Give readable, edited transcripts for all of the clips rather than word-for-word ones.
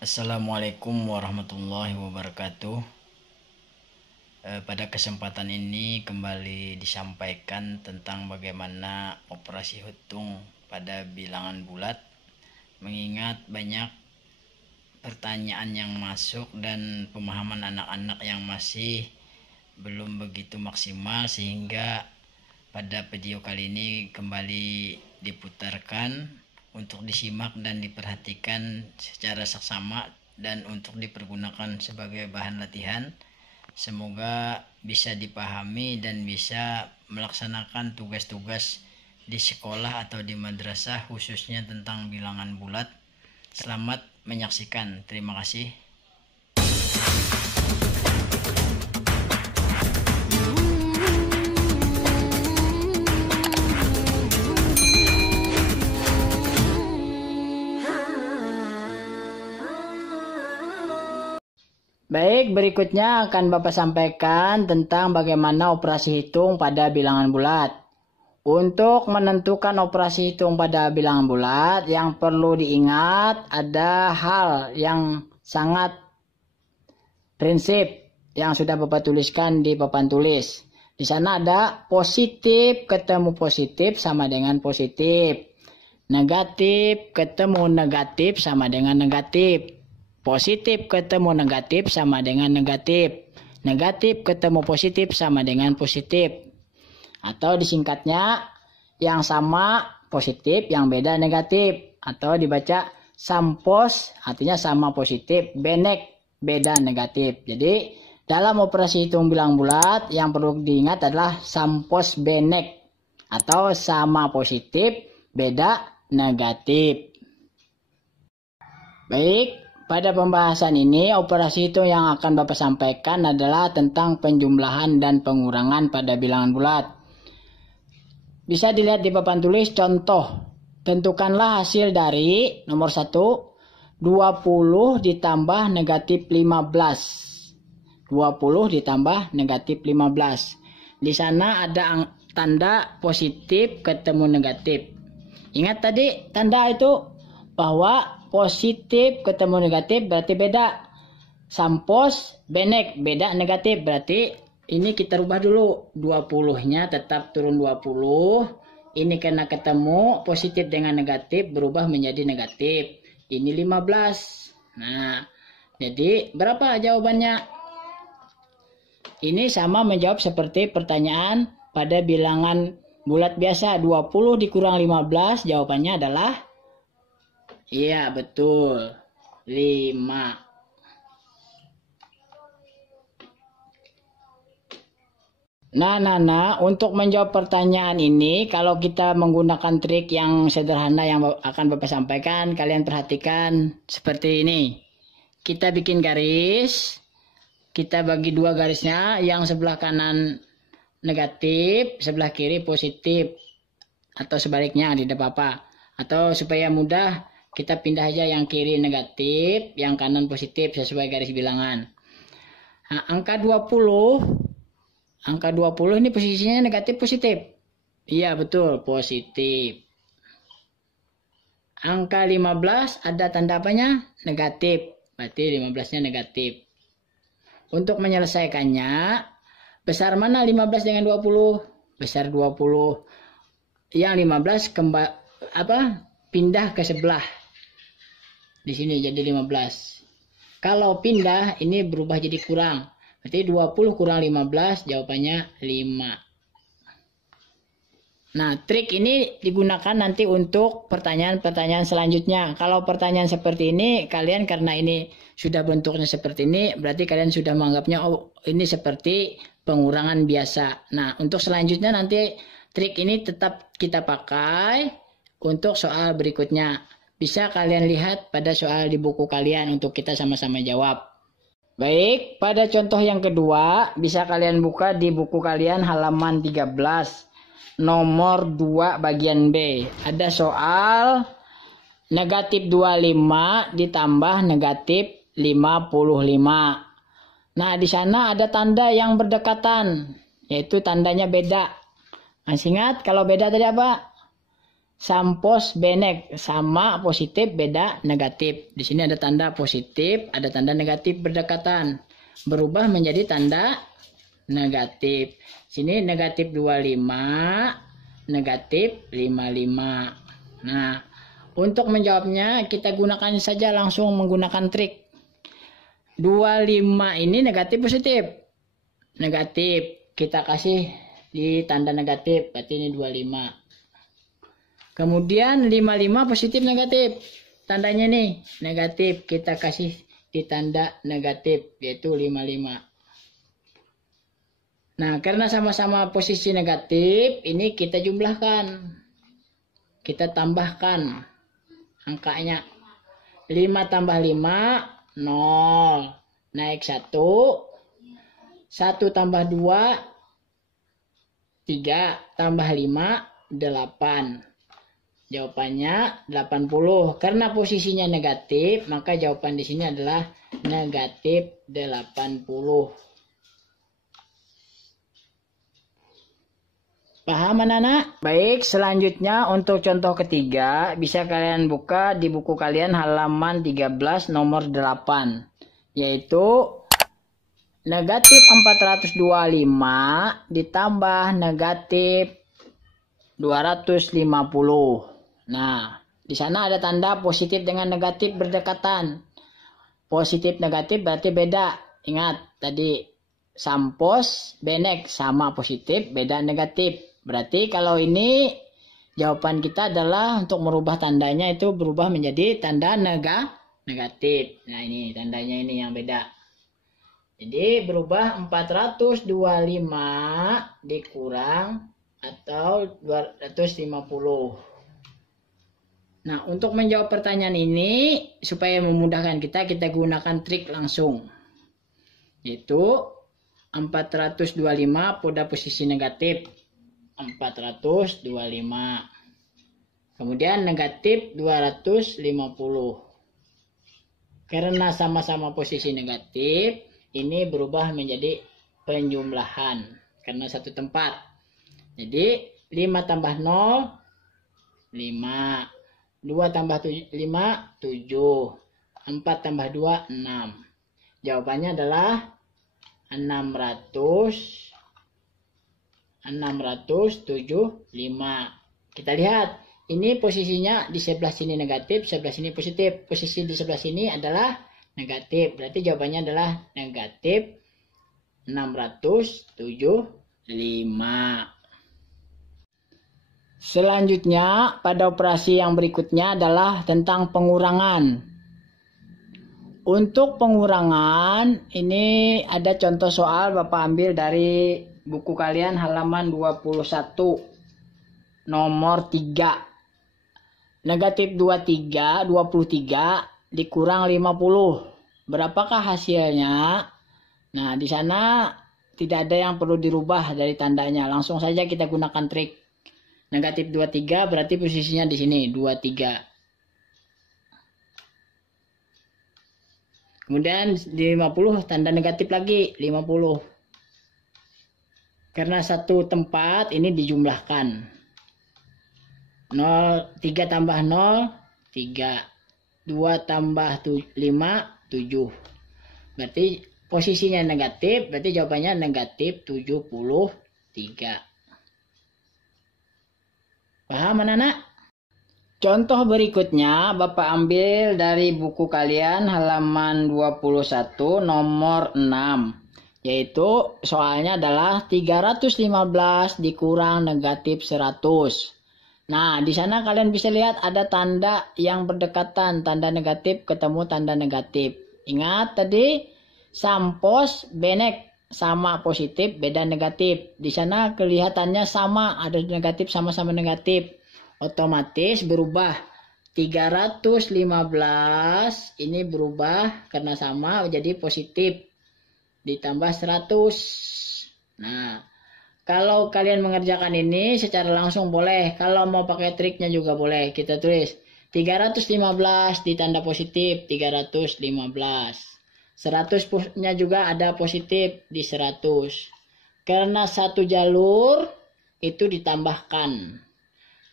Assalamualaikum warahmatullahi wabarakatuh. Pada kesempatan ini kembali disampaikan tentang bagaimana operasi hitung pada bilangan bulat, mengingat banyak pertanyaan yang masuk dan pemahaman anak-anak yang masih belum begitu maksimal, sehingga pada video kali ini kembali diputarkan untuk disimak dan diperhatikan secara saksama dan untuk dipergunakan sebagai bahan latihan. Semoga bisa dipahami dan bisa melaksanakan tugas-tugas di sekolah atau di madrasah, khususnya tentang bilangan bulat. Selamat menyaksikan. Terima kasih. Baik, berikutnya akan Bapak sampaikan tentang bagaimana operasi hitung pada bilangan bulat. Untuk menentukan operasi hitung pada bilangan bulat, yang perlu diingat ada hal yang sangat prinsip yang sudah Bapak tuliskan di papan tulis. Di sana ada positif ketemu positif sama dengan positif. Negatif ketemu negatif sama dengan negatif. Positif ketemu negatif sama dengan negatif. Negatif ketemu positif sama dengan positif. Atau disingkatnya, yang sama positif, yang beda negatif. Atau dibaca sampos, artinya sama positif, benek, beda negatif. Jadi dalam operasi hitung bilangan bulat yang perlu diingat adalah sampos benek atau sama positif, beda negatif. Baik. Pada pembahasan ini, operasi hitung yang akan Bapak sampaikan adalah tentang penjumlahan dan pengurangan pada bilangan bulat. Bisa dilihat di papan tulis contoh. Tentukanlah hasil dari nomor 1, 20 ditambah negatif 15. 20 ditambah negatif 15. Di sana ada tanda positif ketemu negatif. Ingat tadi tanda itu bahwa positif ketemu negatif berarti beda. Sampos benek beda negatif, berarti ini kita rubah dulu. 20-nya tetap turun 20. Ini karena ketemu positif dengan negatif berubah menjadi negatif. Ini 15. Nah, jadi berapa jawabannya? Ini sama menjawab seperti pertanyaan pada bilangan bulat biasa. 20 dikurang 15, jawabannya adalah iya, betul. 5. Nah, untuk menjawab pertanyaan ini, kalau kita menggunakan trik yang sederhana yang akan Bapak sampaikan, kalian perhatikan seperti ini. Kita bikin garis, kita bagi dua garisnya, yang sebelah kanan negatif, sebelah kiri positif. Atau sebaliknya, tidak apa-apa. Atau supaya mudah, kita pindah aja yang kiri negatif, yang kanan positif sesuai garis bilangan. Nah, angka 20 ini posisinya negatif positif. Iya, betul, positif. Angka 15 ada tanda apanya? Negatif. Berarti 15-nya negatif. Untuk menyelesaikannya, besar mana 15 dengan 20? Besar 20. Yang 15 pindah ke sebelah. Di sini jadi 15. Kalau pindah ini berubah jadi kurang. Berarti 20 kurang 15 jawabannya 5. Nah, trik ini digunakan nanti untuk pertanyaan-pertanyaan selanjutnya. Kalau pertanyaan seperti ini, kalian karena ini sudah bentuknya seperti ini, berarti kalian sudah menganggapnya oh ini seperti pengurangan biasa. Nah, untuk selanjutnya nanti trik ini tetap kita pakai untuk soal berikutnya. Bisa kalian lihat pada soal di buku kalian untuk kita sama-sama jawab. Baik, pada contoh yang kedua, bisa kalian buka di buku kalian halaman 13, nomor 2 bagian B. Ada soal negatif 25 ditambah negatif 55. Nah, di sana ada tanda yang berdekatan, yaitu tandanya beda. Masih ingat kalau beda tadi apa? sampos benek, sama positif beda negatif. Di sini ada tanda positif, ada tanda negatif berdekatan. Berubah menjadi tanda negatif. Sini negatif 25, negatif 55. Nah, untuk menjawabnya kita gunakan saja langsung menggunakan trik. 25 ini negatif positif. Negatif. Kita kasih di tanda negatif, berarti ini 25. Kemudian 55 positif negatif. Tandanya nih negatif, kita kasih di tanda negatif yaitu 55. Nah, karena sama-sama posisi negatif, ini kita jumlahkan. Kita tambahkan angkanya. 5 tambah 5, 0. Naik 1. 1 tambah 2, 3. Tambah 5, 8. Jawabannya 80. Karena posisinya negatif, maka jawaban di sini adalah negatif 80. Paham anak-anak? Baik, selanjutnya untuk contoh ketiga, bisa kalian buka di buku kalian halaman 13 nomor 8. Yaitu negatif 425 ditambah negatif 250. Nah, di sana ada tanda positif dengan negatif berdekatan. Positif negatif berarti beda. Ingat tadi sampos benek, sama positif beda negatif. Berarti kalau ini jawaban kita adalah untuk merubah tandanya itu berubah menjadi tanda negatif. Nah, ini tandanya ini yang beda. Jadi berubah 425 dikurang atau 250. Nah, untuk menjawab pertanyaan ini, supaya memudahkan kita gunakan trik langsung. Yaitu 425 pada posisi negatif. 425. Kemudian negatif 250. Karena sama-sama posisi negatif, ini berubah menjadi penjumlahan. Karena satu tempat. Jadi 5 tambah 0, 5. 2 tambah 5, 7. 4 tambah 2, 6. Jawabannya adalah 675. Kita lihat, ini posisinya di sebelah sini negatif, sebelah sini positif. Posisi di sebelah sini adalah negatif. Berarti jawabannya adalah negatif 675. Selanjutnya, pada operasi yang berikutnya adalah tentang pengurangan. Untuk pengurangan, ini ada contoh soal Bapak ambil dari buku kalian halaman 21, nomor 3. Negatif 23 dikurang 50. Berapakah hasilnya? Nah, di sana tidak ada yang perlu dirubah dari tandanya. Langsung saja kita gunakan trik. Negatif 23 berarti posisinya di sini 23. Kemudian di 50 tanda negatif lagi 50. Karena satu tempat ini dijumlahkan. 3 tambah 0 3. 2 tambah 5 7. Berarti posisinya negatif, berarti jawabannya negatif 73. Paham anak-anak? Contoh berikutnya Bapak ambil dari buku kalian halaman 21 nomor 6. Yaitu soalnya adalah 315 dikurang negatif 100. Nah, di sana kalian bisa lihat ada tanda yang berdekatan. Tanda negatif ketemu tanda negatif. Ingat tadi sampos benek. Sama positif, beda negatif. Di sana kelihatannya sama, ada negatif sama-sama negatif. Otomatis berubah. 315 ini berubah karena sama jadi positif. Ditambah 100. Nah, kalau kalian mengerjakan ini secara langsung boleh. Kalau mau pakai triknya juga boleh. Kita tulis 315 ditanda positif, 315. 100-nya juga ada positif di 100. Karena satu jalur itu ditambahkan.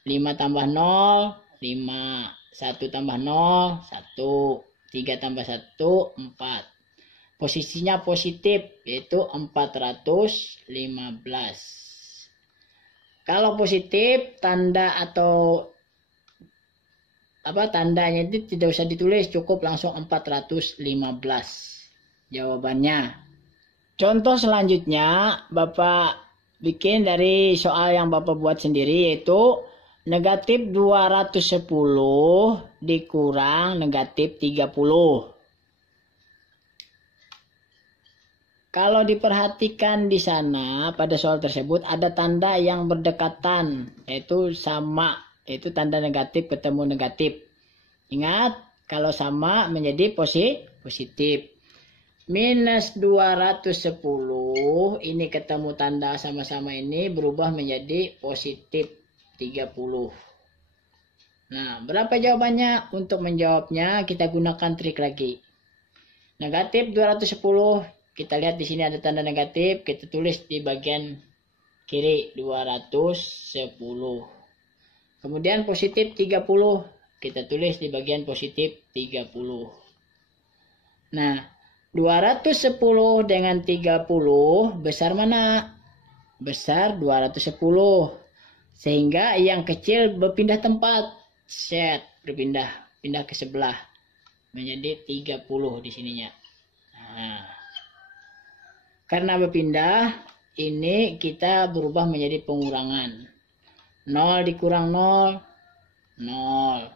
5 tambah 0, 5. 1 tambah 0, 1. 3 tambah 1, 4. Posisinya positif, yaitu 415. Kalau positif, tanda atau tandanya itu tidak usah ditulis, cukup langsung 415 jawabannya. Contoh selanjutnya, Bapak bikin dari soal yang Bapak buat sendiri, yaitu negatif 210 dikurang negatif 30. Kalau diperhatikan di sana pada soal tersebut ada tanda yang berdekatan, yaitu sama, yaitu tanda negatif ketemu negatif. Ingat, kalau sama menjadi positif. Minus 210 ini ketemu tanda sama-sama ini berubah menjadi positif 30. Nah, berapa jawabannya? Untuk menjawabnya kita gunakan trik lagi. Negatif 210, kita lihat di sini ada tanda negatif, kita tulis di bagian kiri 210. Kemudian positif 30, kita tulis di bagian positif 30. Nah, 210 dengan 30 besar mana? Besar 210. Sehingga yang kecil berpindah tempat. Set, pindah ke sebelah. Menjadi 30 di sininya. Nah, karena berpindah, ini kita berubah menjadi pengurangan. 0 dikurang 0, 0.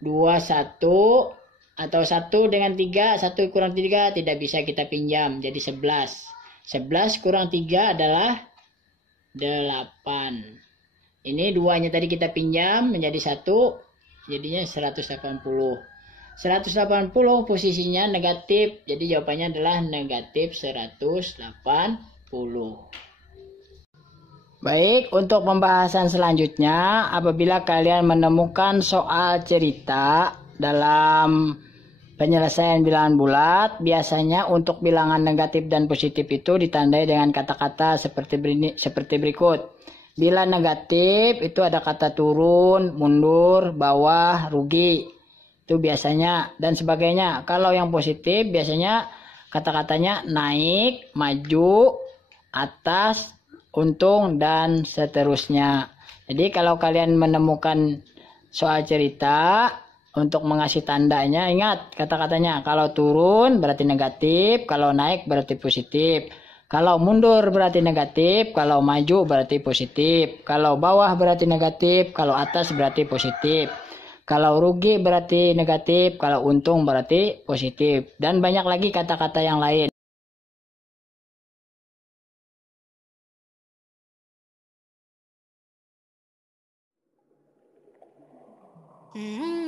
2, 1, atau 1 dengan 3, 1 kurang 3 tidak bisa kita pinjam, jadi 11. 11 kurang 3 adalah 8. Ini 2-nya tadi kita pinjam menjadi 1, jadinya 180. 180 posisinya negatif, jadi jawabannya adalah negatif 180. Baik, untuk pembahasan selanjutnya, apabila kalian menemukan soal cerita dalam penyelesaian bilangan bulat, biasanya untuk bilangan negatif dan positif itu ditandai dengan kata-kata seperti berikut. Bila negatif itu ada kata turun, mundur, bawah, rugi. Itu biasanya dan sebagainya. Kalau yang positif biasanya kata-katanya naik, maju, atas, untung, dan seterusnya. Jadi kalau kalian menemukan soal cerita untuk mengasih tandanya, ingat kata-katanya. Kalau turun berarti negatif, kalau naik berarti positif. Kalau mundur berarti negatif, kalau maju berarti positif. Kalau bawah berarti negatif, kalau atas berarti positif. Kalau rugi berarti negatif, kalau untung berarti positif. Dan banyak lagi kata-kata yang lain. Mm-hmm.